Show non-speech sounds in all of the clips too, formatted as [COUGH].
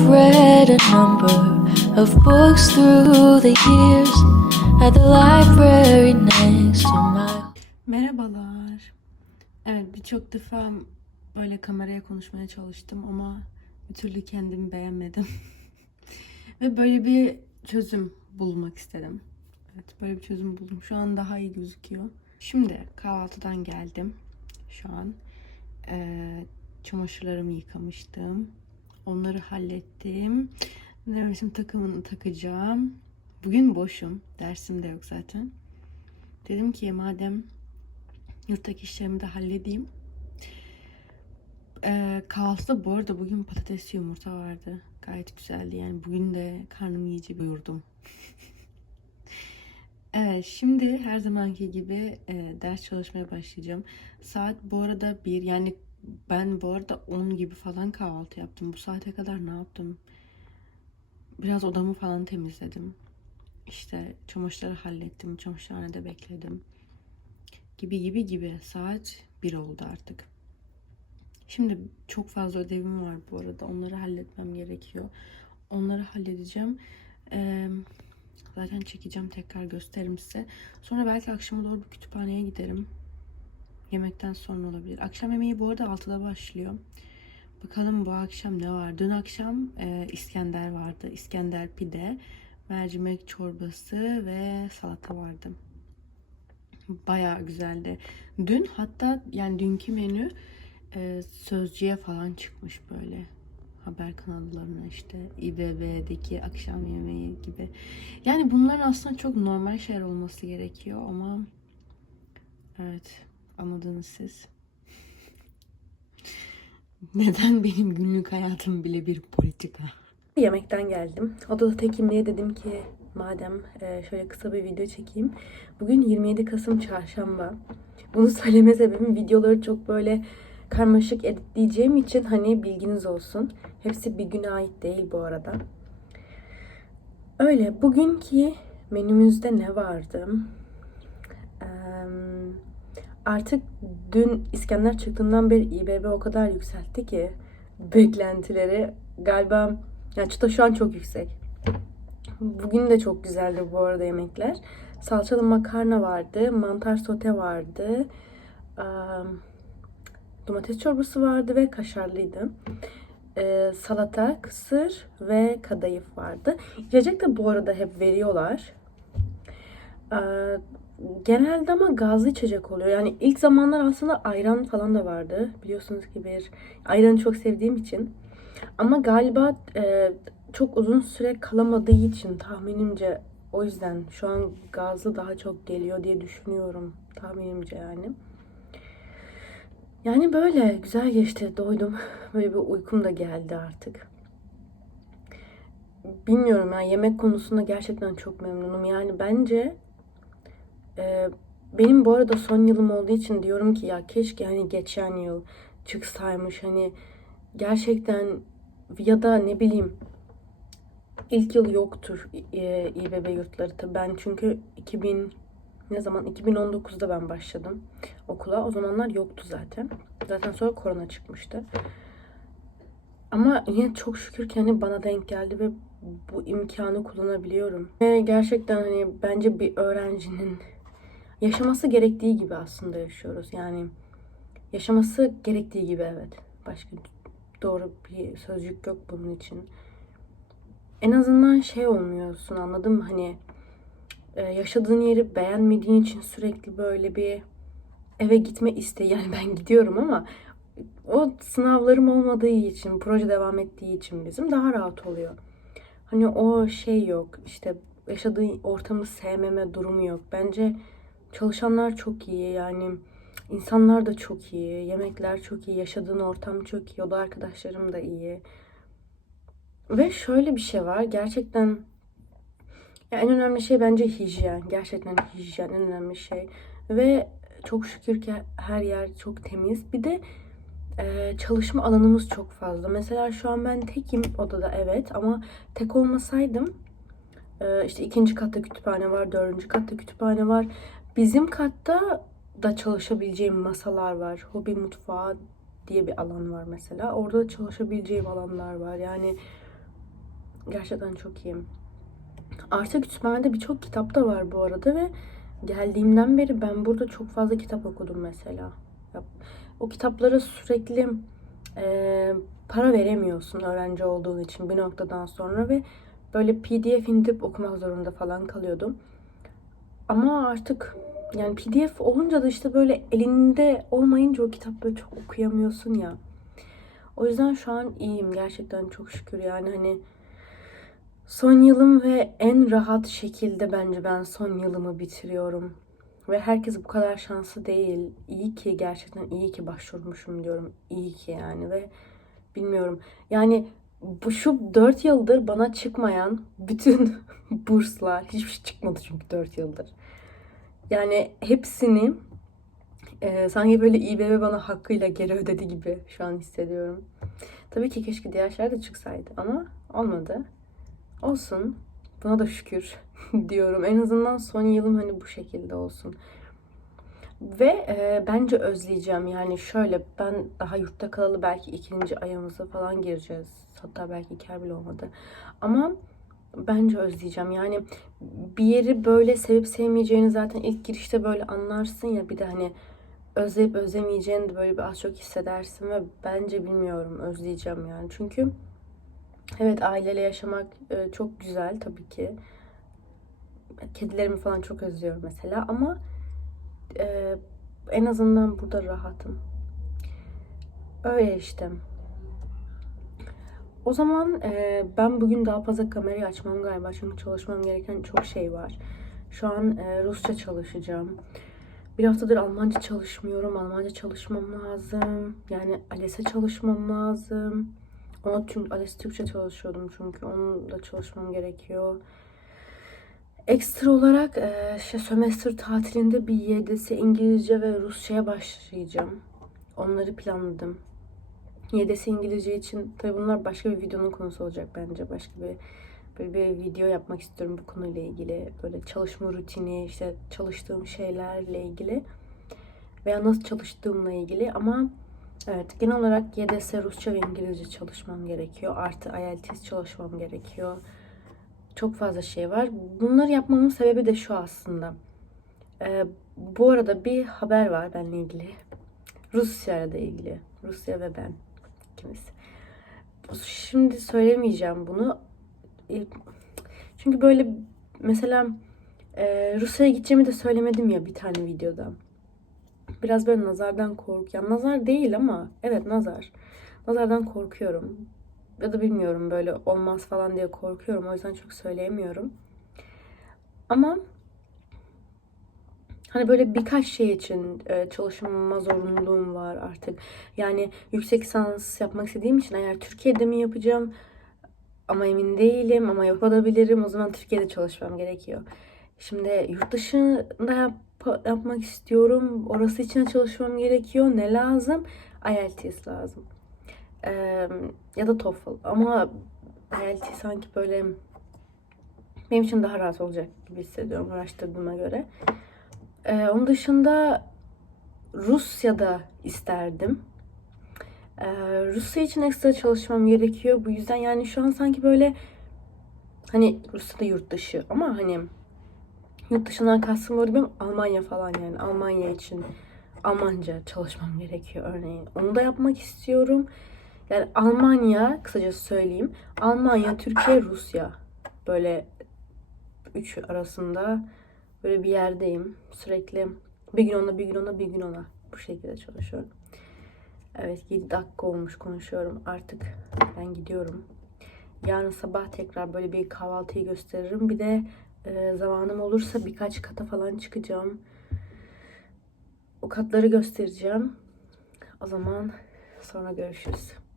read a number of books through the years at the library next to my Merhabalar. Evet birçok defa böyle kameraya konuşmaya çalıştım ama bir türlü kendimi beğenmedim. [LAUGHS] Ve böyle bir çözüm bulmak istedim. Evet böyle bir çözüm buldum. Şu an daha iyi gözüküyor. Şimdi kahvaltıdan geldim. Şu an Ee, çamaşırlarımı yıkamıştım. Onları hallettim. Nevresim takımını takacağım. Bugün boşum. Dersim de yok zaten. Dedim ki madem yurttaki işlerimi de halledeyim. Ee, kahvaltıda bu arada bugün patatesli yumurta vardı. Gayet güzeldi yani. Bugün de karnımı iyice doyurdum. [LAUGHS] evet şimdi her zamanki gibi e, ders çalışmaya başlayacağım. Saat bu arada bir yani ben bu arada 10 gibi falan kahvaltı yaptım. Bu saate kadar ne yaptım? Biraz odamı falan temizledim. İşte çamaşırları hallettim. Çamaşırhanede bekledim gibi gibi gibi saat 1 oldu artık. Şimdi çok fazla ödevim var bu arada. Onları halletmem gerekiyor. Onları halledeceğim. Ee, zaten çekeceğim tekrar gösteririm size. Sonra belki akşama doğru bir kütüphaneye giderim. Yemekten sonra olabilir. Akşam yemeği bu arada 6'da başlıyor. Bakalım bu akşam ne var? Dün akşam e, İskender vardı. İskender pide, mercimek çorbası ve salata vardı bayağı güzeldi. Dün hatta yani dünkü menü e, Sözcü'ye falan çıkmış böyle haber kanallarına işte İBB'deki akşam yemeği gibi. Yani bunların aslında çok normal şeyler olması gerekiyor ama evet anladınız siz. [LAUGHS] Neden benim günlük hayatım bile bir politika? Yemekten geldim. Odada tekim diye dedim ki madem e, şöyle kısa bir video çekeyim. Bugün 27 Kasım Çarşamba. Bunu [LAUGHS] söyleme sebebim videoları çok böyle karmaşık editleyeceğim için hani bilginiz olsun. Hepsi bir güne ait değil bu arada. Öyle bugünkü menümüzde ne vardı? Eee, artık dün İskender çıktığından beri İBB o kadar yükseltti ki beklentileri galiba yani çıta şu an çok yüksek. Bugün de çok güzeldi bu arada yemekler. Salçalı makarna vardı, mantar sote vardı, domates çorbası vardı ve kaşarlıydı. Salata, kısır ve kadayıf vardı. İçecek de bu arada hep veriyorlar. Genelde ama gazlı içecek oluyor. Yani ilk zamanlar aslında ayran falan da vardı. Biliyorsunuz ki bir ayranı çok sevdiğim için. Ama galiba e, çok uzun süre kalamadığı için tahminimce o yüzden şu an gazlı daha çok geliyor diye düşünüyorum tahminimce yani. Yani böyle güzel geçti doydum. [LAUGHS] Böyle bir uykum da geldi artık. Bilmiyorum ya yemek konusunda gerçekten çok memnunum. Yani bence e, benim bu arada son yılım olduğu için diyorum ki ya keşke hani geçen yıl çıksaymış hani gerçekten ya da ne bileyim ilk yıl yoktur e, İBB yurtları tabii ben çünkü 2000 ne zaman 2019'da ben başladım okula. O zamanlar yoktu zaten. Zaten sonra korona çıkmıştı. Ama yine çok şükür ki hani bana denk geldi ve bu imkanı kullanabiliyorum. Ve gerçekten hani bence bir öğrencinin yaşaması gerektiği gibi aslında yaşıyoruz. Yani yaşaması gerektiği gibi evet. Başka doğru bir sözcük yok bunun için. En azından şey olmuyorsun anladın mı? Hani e, yaşadığın yeri beğenmediğin için sürekli böyle bir eve gitme isteği. [LAUGHS] Yani ben gidiyorum ama o sınavlarım olmadığı için, proje devam ettiği için bizim daha rahat oluyor. Hani o şey yok. İşte yaşadığı ortamı sevmeme durumu yok. Bence çalışanlar çok iyi. Yani insanlar da çok iyi. Yemekler çok iyi. Yaşadığın ortam çok iyi. O da arkadaşlarım da iyi. Ve şöyle bir şey var. Gerçekten ya en önemli şey bence hijyen. Gerçekten hijyen en önemli şey. Ve çok şükür ki her yer çok temiz. Bir de e, çalışma alanımız çok fazla. Mesela şu an ben tekim odada evet ama tek olmasaydım e, işte ikinci katta kütüphane var, dördüncü katta kütüphane var. Bizim katta da çalışabileceğim masalar var. Hobi mutfağı diye bir alan var mesela. Orada da çalışabileceğim alanlar var. Yani Gerçekten çok iyiyim. Artık kütüphanede birçok kitap da var bu arada ve geldiğimden beri ben burada çok fazla kitap okudum mesela. O kitaplara sürekli e, para veremiyorsun öğrenci olduğun için bir noktadan sonra ve böyle pdf indirip okumak zorunda falan kalıyordum. Ama artık yani pdf olunca da işte böyle elinde olmayınca o kitap böyle çok okuyamıyorsun ya. O yüzden şu an iyiyim gerçekten çok şükür yani hani son yılım ve en rahat şekilde bence ben son yılımı bitiriyorum. Ve herkes bu kadar şanslı değil. İyi ki gerçekten iyi ki başvurmuşum diyorum. İyi ki yani ve bilmiyorum. Yani bu şu 4 yıldır bana çıkmayan bütün [LAUGHS] burslar hiçbir şey çıkmadı çünkü 4 yıldır. Yani hepsini e, sanki böyle İBB bana hakkıyla geri ödedi gibi şu an hissediyorum. Tabii ki keşke diğer şeyler de çıksaydı ama olmadı. Olsun. Buna da şükür [LAUGHS] diyorum. En azından son yılım hani bu şekilde olsun. Ve e, bence özleyeceğim. Yani şöyle ben daha yurtta kalalı belki ikinci ayımıza falan gireceğiz. Hatta belki iki ay bile olmadı. Ama bence özleyeceğim. Yani bir yeri böyle sevip sevmeyeceğini zaten ilk girişte böyle anlarsın ya. Bir de hani özleyip özlemeyeceğini de böyle bir az çok hissedersin ve bence bilmiyorum özleyeceğim yani. Çünkü evet aileyle yaşamak e, çok güzel tabii ki. Kedilerimi falan çok özlüyorum mesela ama e, en azından burada rahatım. Öyle işte. O zaman e, ben bugün daha fazla kamerayı açmam galiba çünkü çalışmam gereken çok şey var. Şu an e, Rusça çalışacağım. Bir haftadır Almanca çalışmıyorum. Almanca çalışmam lazım. Yani ALES'e çalışmam lazım. Ona tüm ALES Türkçe çalışıyordum çünkü onu da çalışmam gerekiyor. Ekstra olarak e, işte sömestr tatilinde bir YDS İngilizce ve Rusça'ya başlayacağım. Onları planladım. YDS İngilizce için tabii bunlar başka bir videonun konusu olacak bence. Başka bir böyle bir video yapmak istiyorum bu konuyla ilgili. Böyle çalışma rutini, işte çalıştığım şeylerle ilgili veya nasıl çalıştığımla ilgili ama evet genel olarak YDS Rusça ve İngilizce çalışmam gerekiyor. Artı IELTS çalışmam gerekiyor. Çok fazla şey var. Bunları yapmamın sebebi de şu aslında. Ee, bu arada bir haber var benimle ilgili. Rusya ile ilgili. Rusya ve ben ikimiz. Şimdi söylemeyeceğim bunu. Ee, Çünkü böyle mesela e, Rusya'ya gideceğimi de söylemedim ya bir tane videoda. Biraz böyle nazardan kork. Ya nazar değil ama evet nazar. Nazardan korkuyorum. Ya da bilmiyorum böyle olmaz falan diye korkuyorum. O yüzden çok söyleyemiyorum. Ama Hani böyle birkaç şey için e, çalışma zorunluluğum var artık. Yani yüksek lisans yapmak istediğim için eğer Türkiye'de mi yapacağım ama emin değilim ama yapabilirim. O zaman Türkiye'de çalışmam gerekiyor. Şimdi yurt dışında yap, yapmak istiyorum. Orası için çalışmam gerekiyor. Ne lazım? IELTS lazım. Ya da TOEFL. Ama IELTS sanki böyle benim için daha rahat olacak gibi hissediyorum araştırdığıma göre. Ee, onun dışında Rusya'da isterdim. Ee, Rusya için ekstra çalışmam gerekiyor. Bu yüzden yani şu an sanki böyle hani Rusya'da yurt dışı ama hani yurt dışından kastım böyle benim Almanya falan yani Almanya için Almanca çalışmam gerekiyor örneğin. Onu da yapmak istiyorum. Yani Almanya kısacası söyleyeyim. Almanya, Türkiye, Rusya. Böyle üç arasında böyle bir yerdeyim. Sürekli bir gün ona, bir gün ona, bir gün ona. Bu şekilde çalışıyorum. Evet 7 dakika olmuş konuşuyorum. Artık ben gidiyorum. Yarın sabah tekrar böyle bir kahvaltıyı gösteririm. Bir de e, zamanım olursa birkaç kata falan çıkacağım. O katları göstereceğim. O zaman sonra görüşürüz.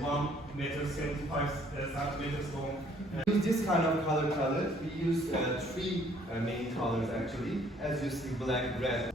One meter seventy-five uh, centimeters long. use this kind of color palette. We use uh, three uh, main colors actually, as you see, black, red,